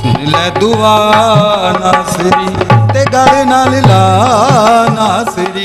ਸੁਣ ਲੈ ਦੁਆ ਨਾਸਰੀ ਤੇ ਗਲ ਨਾਲ ਲਾ ਨਾਸਰੀ।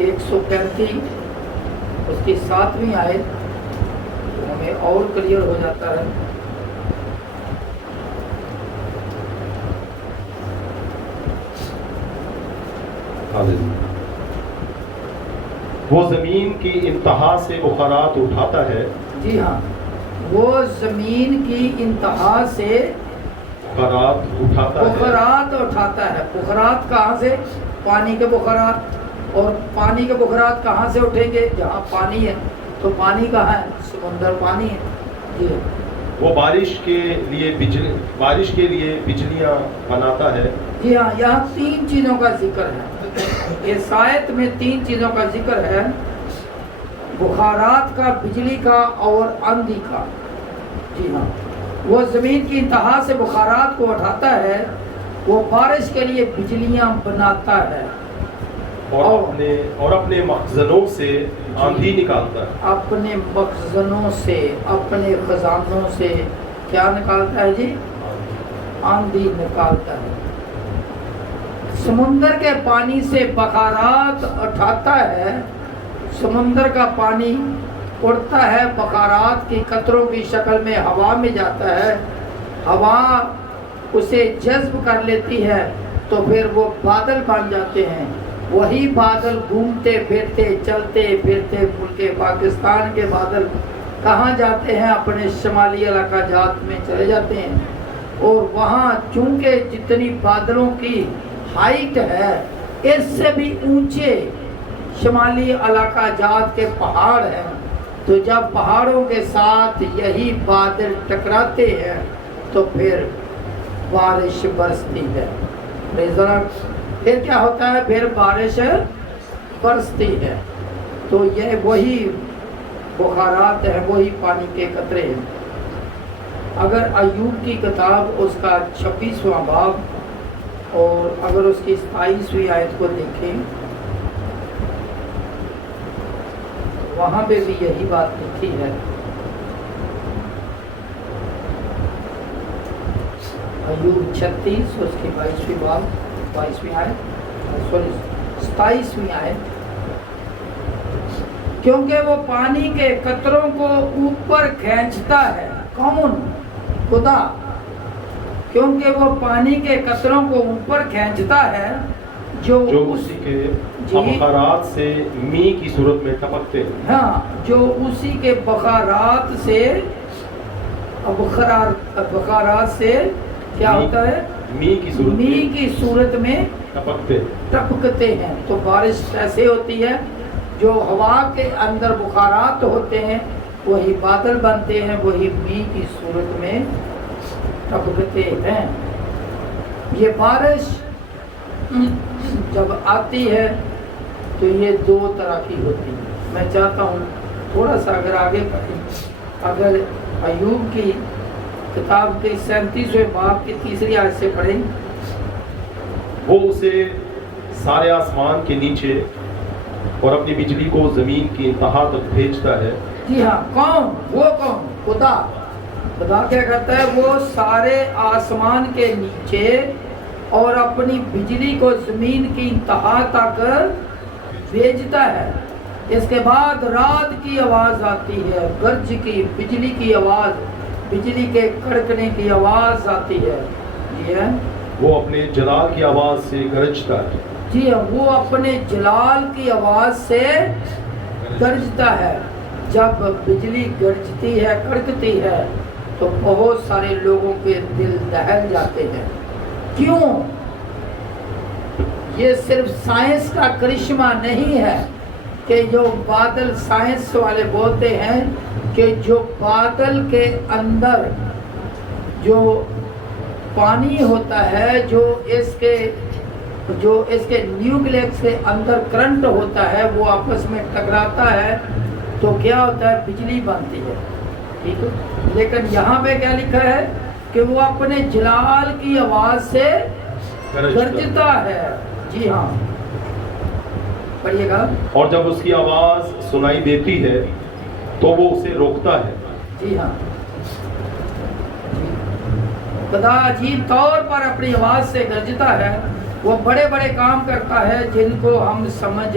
135 اس کی 7ویں آیت تو ہمیں اور کلیئر ہو جاتا ہے. وہ زمین کی انتہا سے بخارات اٹھاتا ہے. جی ہاں، وہ زمین کی انتہا سے بخارات اٹھاتا ہے. بخارات اٹھاتا ہے. بخارات کہاں سے؟ پانی کے بخارات. اور پانی کے بخارات کہاں سے اٹھیں گے؟ جہاں پانی ہے. تو پانی کہاں ہے؟ سمندر پانی ہے. جی وہ بارش کے لیے بجلیاں بناتا ہے. جی ہاں، یہاں 3 چیزوں کا ذکر ہے. اس آیت میں 3 چیزوں کا ذکر ہے، بخارات کا، بجلی کا اور آندھی کا. جی ہاں، وہ زمین کی انتہا سے بخارات کو اٹھاتا ہے، وہ بارش کے لیے بجلیاں بناتا ہے، اور اپنے مخزنوں سے آندھی نکالتا ہے. اپنے مخزنوں سے، اپنے خزانوں سے کیا نکالتا ہے جی؟ آندھی نکالتا ہے. سمندر کے پانی سے بخارات اٹھاتا ہے. سمندر کا پانی اڑتا ہے، بخارات کی قطروں کی شکل میں ہوا میں جاتا ہے. ہوا اسے جذب کر لیتی ہے تو پھر وہ بادل بن جاتے ہیں. وہی بادل گھومتے پھرتے چلتے پھرتے ملک پاکستان کے بادل کہاں جاتے ہیں؟ اپنے شمالی علاقہ جات میں چلے جاتے ہیں. اور وہاں چونکہ جتنی بادلوں کی ہائٹ ہے اس سے بھی اونچے شمالی علاقہ جات کے پہاڑ ہیں، تو جب پہاڑوں کے ساتھ یہی بادل ٹکراتے ہیں تو پھر بارش برستی ہے. پھر کیا ہوتا ہے؟ پھر بارش برستی ہے. تو یہ وہی بخارات ہیں، وہی پانی کے قطرے ہیں. اگر ایوب کی کتاب اس کا 26واں باب اور اگر اس کی 27ویں آیت کو دیکھیں، وہاں پہ بھی یہی بات لکھی ہے. ایوب 36 اس کی 22ویں باب 22ویں آیت، 27ویں آیت. کیونکہ وہ پانی کے قطروں کو اوپر کھینچتا ہے. کون؟ خدا. کیونکہ وہ پانی کے قطروں کو اوپر کھینچتا ہے جو اسی کے بخارات سے می کی صورت میں ٹپکتے ہیں. ہاں، جو اسی کے بخارات سے بخارات سے کیا ہوتا ہے؟ می کی صورت میں ٹپکتے ہیں. تو بارش ایسے ہوتی ہے، جو ہوا کے اندر بخارات ہوتے ہیں وہی بادل بنتے ہیں، وہی می کی صورت میں ٹپکتے ہیں. یہ بارش جب آتی ہے تو یہ 2 طرح کی ہوتی ہے. میں چاہتا ہوں تھوڑا سا اگر آگے پڑھیں، اگر ایوب کی کتاب کے 37ویں باب کی 3 آیت سے پڑھیں. وہ اسے سارے آسمان کے نیچے اور اپنی بجلی کو زمین کی انتہا تک بھیجتا ہے. جی ہاں، کون؟ وہ کون؟ خدا. خدا کیا کرتا ہے؟ وہ سارے آسمان کے نیچے اور اپنی بجلی کو زمین کی انتہا تک بھیجتا ہے. اس کے بعد رات کی آواز آتی ہے، گرج کی، بجلی کی آواز، بجلی کے کڑکنے کی آواز آتی ہے. جی ہے، وہ اپنے جلال کی آواز سے گرجتا ہے. جی ہاں، وہ اپنے جلال کی آواز سے گرجتا ہے. جب بجلی گرجتی ہے، کڑکتی ہے تو بہت سارے لوگوں کے دل دہل جاتے ہیں. کیوں؟ یہ صرف سائنس کا کرشمہ نہیں ہے کہ جو بادل، سائنس والے بولتے ہیں کہ جو بادل کے اندر جو پانی ہوتا ہے، جو اس کے نیوکلیس کے اندر کرنٹ ہوتا ہے، وہ آپس میں ٹکراتا ہے تو کیا ہوتا ہے؟ بجلی بنتی ہے. ٹھیک ہے، لیکن یہاں پہ کیا لکھا ہے کہ وہ اپنے جلال کی آواز سے گرجتا ہے. جی ہاں، پڑھیے گا. اور جب اس کی آواز سنائی دیتی ہے تو وہ اسے روکتا ہے. جی ہاں، خدا عجیب طور پر اپنی آواز سے گرجتا ہے. وہ بڑے بڑے کام کرتا ہے جن کو ہم سمجھ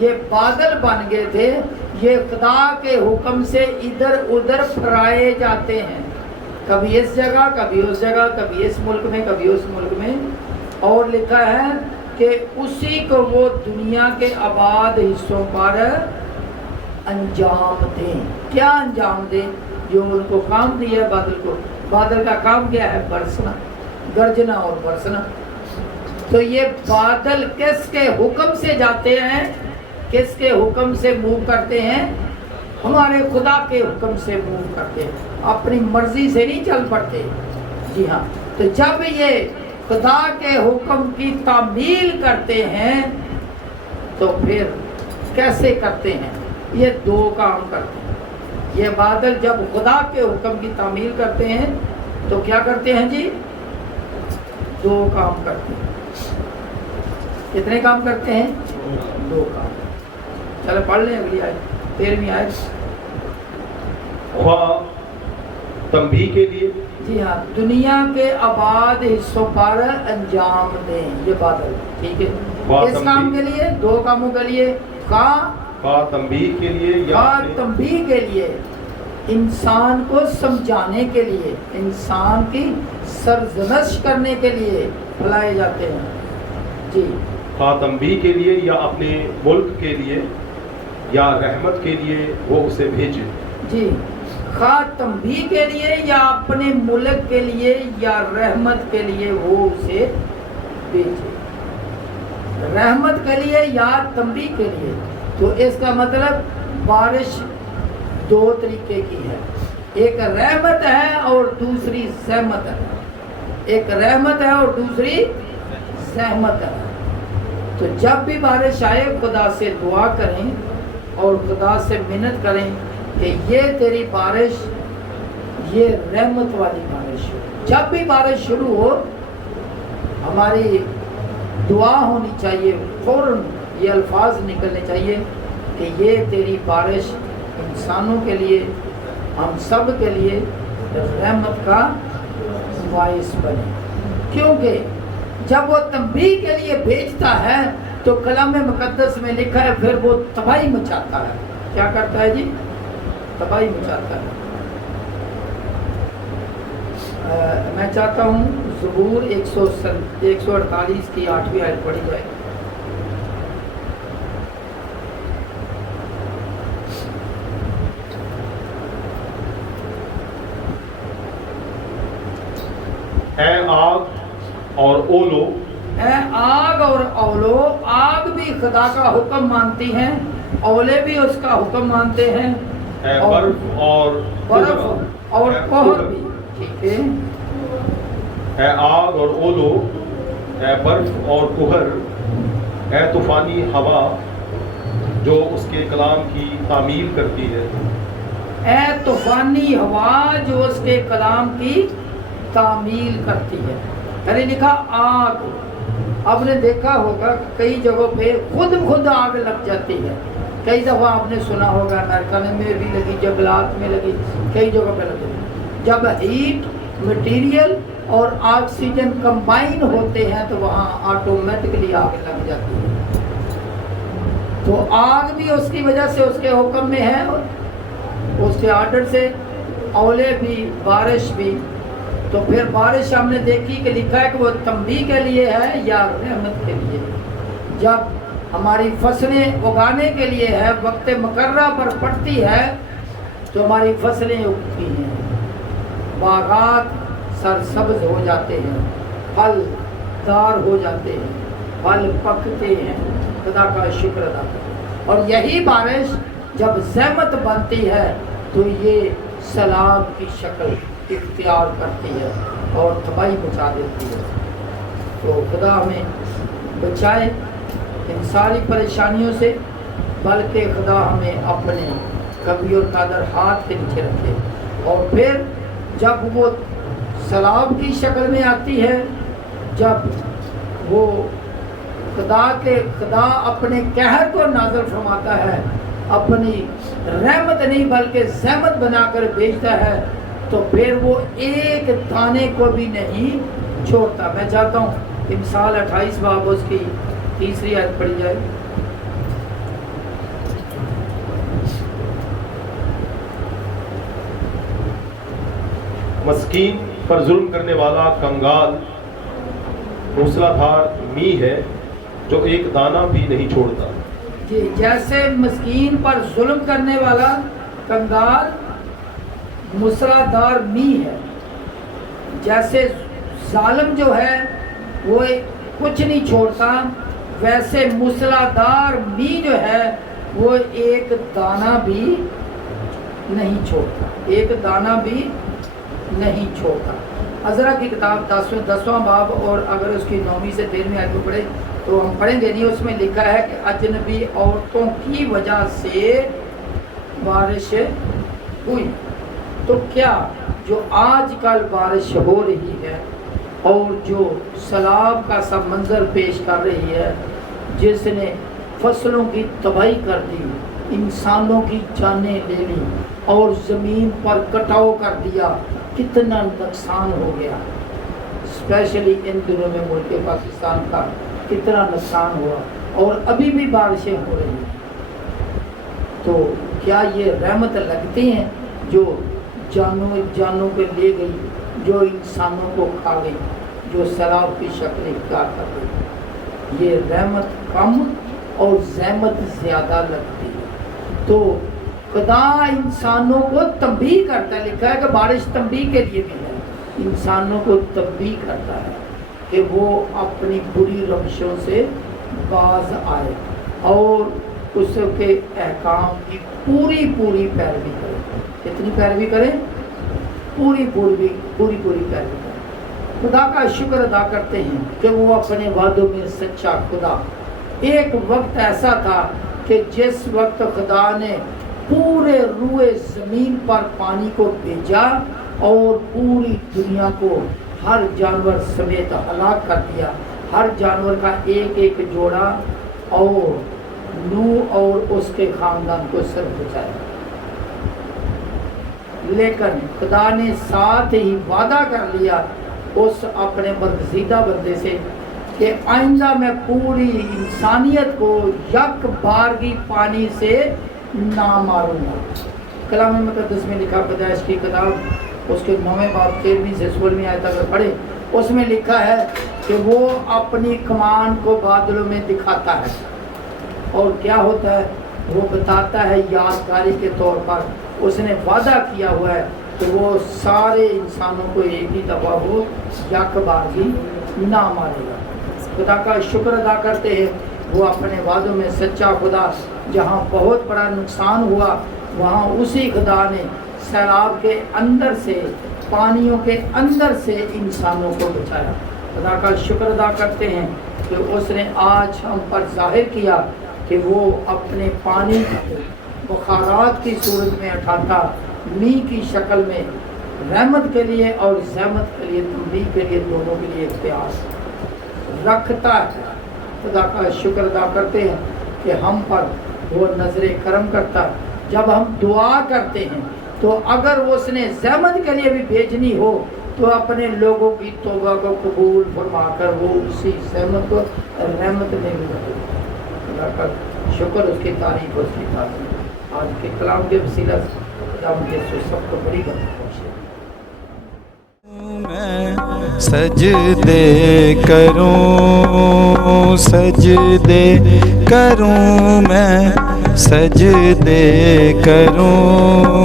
یہ بادل بن گئے تھے، یہ خدا کے حکم سے ادھر ادھر پھرائے جاتے ہیں، کبھی اس جگہ کبھی اس جگہ، کبھی اس ملک میں کبھی اس ملک میں۔ اور لکھا ہے کہ اسی کو وہ دنیا کے آباد حصوں پر انجام دیں۔ کیا انجام دیں؟ جو ان کو کام دیا ہے بادل کو۔ بادل کا کام کیا ہے؟ برسنا، گرجنا اور برسنا۔ تو یہ بادل کس کے حکم سے جاتے ہیں؟ کس کے حکم سے موو کرتے ہیں؟ ہمارے خدا کے حکم سے موو کرتے ہیں، اپنی مرضی سے نہیں چل پڑتے۔ جی ہاں، تو جب یہ خدا کے حکم کی تعمیل کرتے ہیں تو پھر کیسے کرتے ہیں؟ یہ دو کام کرتے ہیں۔ یہ بادل جب خدا کے حکم کی تعمیل کرتے ہیں تو کیا کرتے ہیں جی؟ دو کام کرتے ہیں۔ کتنے کام کرتے ہیں؟ دو کام۔ چلو پڑھ لیں اگلی آیت، 13ویں آیت۔ خواہ تنبیہ کے لیے، جی ہاں، دنیا کے آباد حصوں پر انجام دیں، یہ بادل، ٹھیک ہے۔ اس کام کے لیے، دو کاموں کے لیے، خواہ تنبیہ کے لیے یا تنبیہ کے لیے، انسان کو سمجھانے کے لیے، انسان کی سرزنش کرنے کے لیے پھیلائے جاتے ہیں۔ جی، خواہ تنبیہ کے لیے یا اپنے ملک کے لیے یا رحمت کے لیے وہ اسے بھیجے۔ جی، خواہ تنبیہ کے لیے یا اپنے ملک کے لیے یا رحمت کے لیے وہ اسے بھیجے۔ رحمت کے لیے یا تنبیہ کے لیے، تو اس کا مطلب بارش دو طریقے کی ہے، ایک رحمت ہے اور دوسری زحمت ہے۔ ایک رحمت ہے اور دوسری زحمت ہے۔ تو جب بھی بارش آئے خدا سے دعا کریں اور خدا سے منت کریں کہ یہ تیری بارش، یہ رحمت والی بارش ہو۔ جب بھی بارش شروع ہو ہماری دعا ہونی چاہیے، فوراً یہ الفاظ نکلنے چاہیے کہ یہ تیری بارش انسانوں کے لیے، ہم سب کے لیے رحمت کا باعث بنے۔ کیونکہ جب وہ تنبیہ کے لیے بھیجتا ہے تو کلام مقدس میں لکھا ہے پھر وہ تباہی مچاتا ہے۔ کیا کرتا ہے جی؟ تباہی مچاتا ہے۔ میں چاہتا ہوں زبور 148 کی 8ویں آیت پڑھی جائے۔ اے آگ اور اولو، اے آگ اور اولو، آگ بھی خدا کا حکم مانتی ہیں، اولے بھی اس کا حکم مانتے ہیں، اے برف اور کوہر بھی، ٹھیک ہے۔ اے آگ اور اولو، اے برف اور کوہر، اے طوفانی ہوا جو اس کے کلام کی تعمیل کرتی ہے۔ اے طوفانی ہوا جو اس کے کلام کی تعمیل کرتی ہے۔ یعنی لکھا آگ۔ آپ نے دیکھا ہوگا کئی جگہوں پہ خود آگ لگ جاتی ہے۔ کئی دفعہ آپ نے سنا ہوگا امریکہ میں بھی لگی، جنگلات میں لگی، کئی جگہوں پہ لگی۔ جب ہیٹ مٹیریل اور آکسیجن کمبائن ہوتے ہیں تو وہاں آٹومیٹکلی آگ لگ جاتی ہے۔ تو آگ بھی اس کی وجہ سے اس کے حکم میں ہے، اس کے آرڈر سے، اولے بھی، بارش بھی۔ تو پھر بارش ہم نے دیکھی کہ لکھا ہے کہ وہ تنبیہ کے لیے ہے یا رحمت کے لیے۔ جب ہماری فصلیں اگانے کے لیے ہے، وقت مقررہ پر پڑتی ہے تو ہماری فصلیں اگتی ہیں، باغات سرسبز ہو جاتے ہیں، پھل دار ہو جاتے ہیں، پھل پکتے ہیں، خدا کا شکر ادا کریں۔ اور یہی بارش جب زحمت بنتی ہے تو یہ سیلاب کی شکل اختیار کرتی ہے اور تباہی مچا دیتی ہے۔ تو خدا ہمیں بچائے ان ساری پریشانیوں سے، بلکہ خدا ہمیں اپنے کبھی اور قادر ہاتھ کے نیچے رکھے۔ اور پھر جب وہ سیلاب کی شکل میں آتی ہے، جب وہ خدا اپنے قہر کو نازل فرماتا ہے، اپنی رحمت نہیں بلکہ زحمت بنا کر بھیجتا ہے، تو پھر وہ ایک دانے کو بھی نہیں چھوڑتا۔ میں چاہتا ہوں کہ مثال 28 باب اس کی 3 آیت پڑھی جائے۔ مسکین پر ظلم کرنے والا کنگال موسلا دھار می ہے جو ایک دانہ بھی نہیں چھوڑتا. جی جیسے مسکین پر ظلم کرنے والا کنگال موسلا دھار می ہے، جیسے ظالم جو ہے وہ کچھ نہیں چھوڑتا، ویسے موسلا دھار می جو ہے وہ ایک دانہ بھی نہیں چھوڑتا، ایک دانہ بھی نہیں چھوڑتا. عذرا کی کتاب 10واں باب اور اگر اس کی 9ویں سے 13ویں آیت کو پڑھے تو ہم پڑھیں گے نہیں. اس میں لکھا ہے کہ اجنبی عورتوں کی وجہ سے بارش ہوئی. تو کیا جو آج کل بارش ہو رہی ہے اور جو سیلاب کا سب منظر پیش کر رہی ہے، جس نے فصلوں کی تباہی کر دی، انسانوں کی جانیں لے لی اور زمین پر کٹاؤ کر دیا، کتنا نقصان ہو گیا. اسپیشلی ان دنوں میں ملک پاکستان کا کتنا نقصان ہوا اور ابھی بھی بارشیں ہو رہی ہیں. تو کیا یہ رحمت لگتی ہیں جو جانوں کو لے گئی، جو انسانوں کو کھا گئی، جو سیلاب کی شکل اختیار کر گئی؟ یہ رحمت کم اور زحمت زیادہ لگتی ہے. تو خدا انسانوں کو تنبیہ کرتا ہے، لکھا ہے کہ بارش تنبیہ کے لیے بھی ہے، انسانوں کو تنبیہ کرتا ہے کہ وہ اپنی بری روشوں سے باز آئے اور اس کے احکام کی پوری پیروی کرے. کتنی پیروی کریں؟ پوری پیروی کریں. خدا کا شکر ادا کرتے ہیں کہ وہ اپنے وعدوں میں سچا خدا. ایک وقت ایسا تھا کہ جس وقت خدا نے پورے روئے زمین پر پانی کو بھیجا اور پوری دنیا کو ہر جانور سمیت ہلاک کر دیا، ہر جانور کا ایک جوڑا، اور نوح اور اس کے خاندان کو سر بچایا. لیکن خدا نے ساتھ ہی وعدہ کر لیا اس اپنے برگزیدہ بندے سے کہ آئندہ میں پوری انسانیت کو یک بارگی پانی سے نہ ماروں گا. کلام مقدس میں لکھا، پیدائش کی کتاب اس کے 9ویں باب 13ویں سے 16ویں آیت تک پڑھے، اس میں لکھا ہے کہ وہ اپنی کمان کو بادلوں میں دکھاتا ہے اور کیا ہوتا ہے، وہ بتاتا ہے یادگاری کے طور پر. اس نے وعدہ کیا ہوا ہے کہ وہ سارے انسانوں کو ایک ہی دفعہ وہ یک بارگی نہ مارے گا. خدا کا شکر ادا کرتے ہیں، وہ اپنے وعدوں میں سچا خدا. جہاں بہت بڑا نقصان ہوا وہاں اسی خدا نے سیلاب کے اندر سے، پانیوں کے اندر سے انسانوں کو بچایا. خدا کا شکر ادا کرتے ہیں کہ اس نے آج ہم پر ظاہر کیا کہ وہ اپنے پانی بخارات کی صورت میں اٹھاتا، می کی شکل میں، رحمت کے لیے اور زحمت کے لیے، تنبیہ کے لیے، دونوں کے لیے اختیار رکھتا ہے. خدا کا شکر ادا کرتے ہیں کہ ہم پر وہ نظر کرم کرتا ہے. جب ہم دعا کرتے ہیں تو اگر وہ اس نے زحمت کے لیے بھی بھیجنی ہو تو اپنے لوگوں کی توبہ کو قبول فرما کر وہ اسی زحمت کو رحمت میں بھی رکھے. خدا کا شکر، اس کی تعریف، اس کی تعظیم. آج کے کلام کے وسیلہ سے خدا مجھے سب کو بڑی برکت بخشے. میں سجدے کروں، میں سجدے کروں.